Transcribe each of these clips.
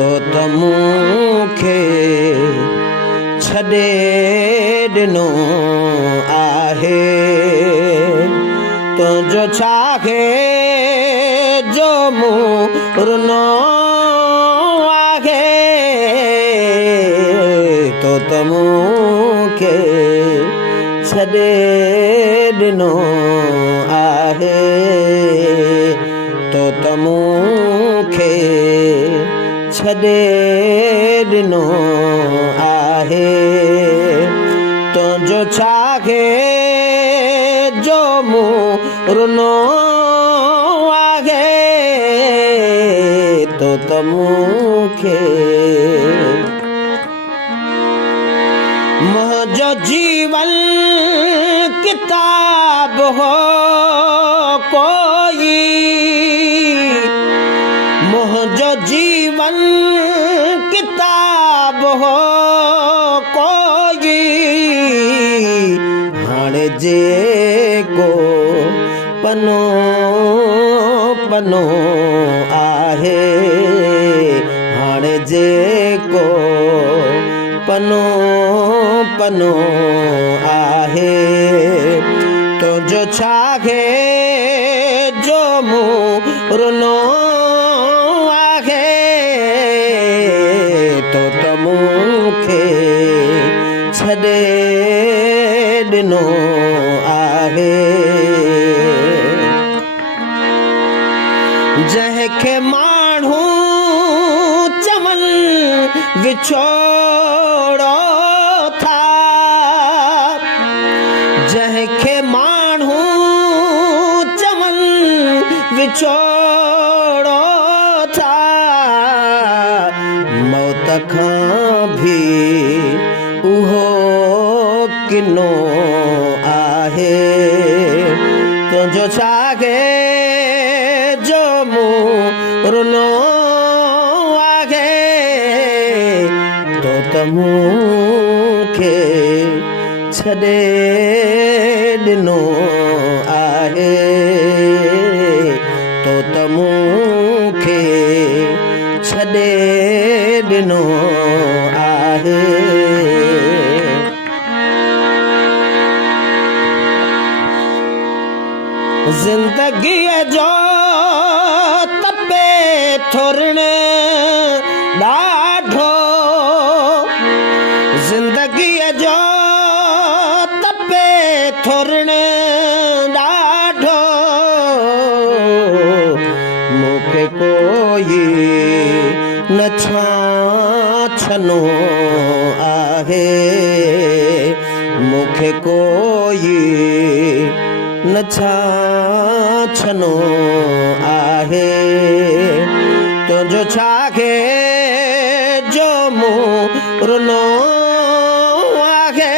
तो मूंखे छॾे ॾिनो आहे तुंहिंजो छाहे जो मूं रुनो आहे तो मूंखे छॾे ॾिनो आहे तो मूंखे छॾे ॾिनो आहे तुंहिंजो छाहे जो मूं रुनो आहे तो मूंखे मुंहिंजो जीवन किताब हो कोई मुंहिंजो जीवन किताब हो कोई हाणे जेको पनो पनो आहे हाणे जेको पनो पनो आहे तुंहिंजो छाहे जो मूं रुनो आहे तो मूंखे छॾे ॾिनो आहे जंहिंखे माण्हू चवनि विछोड़ो था जंहिंखे माण्हू चवनि विछोड़ो था मौत खां भी उहो किनो आहे तुंहिंजो छाहे जो मूं रुनो आहे तो मूंखे छॾे ॾिनो आहे तो मूंखे छॾे ॾिनो आहे ज़िंदगीअ जो तपे थोरण ॾाढो ज़िंदगीअ जो तपे थोरण ॾाढो मूंखे कोई न छाछनो आहे मूंखे कोई न छाछनो आहे तुंहिंजो छाहे जो मूं रुनो आहे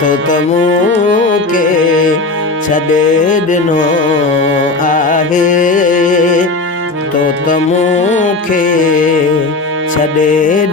तो मूंखे छॾे ॾिनो आहे तो मूंखे छॾे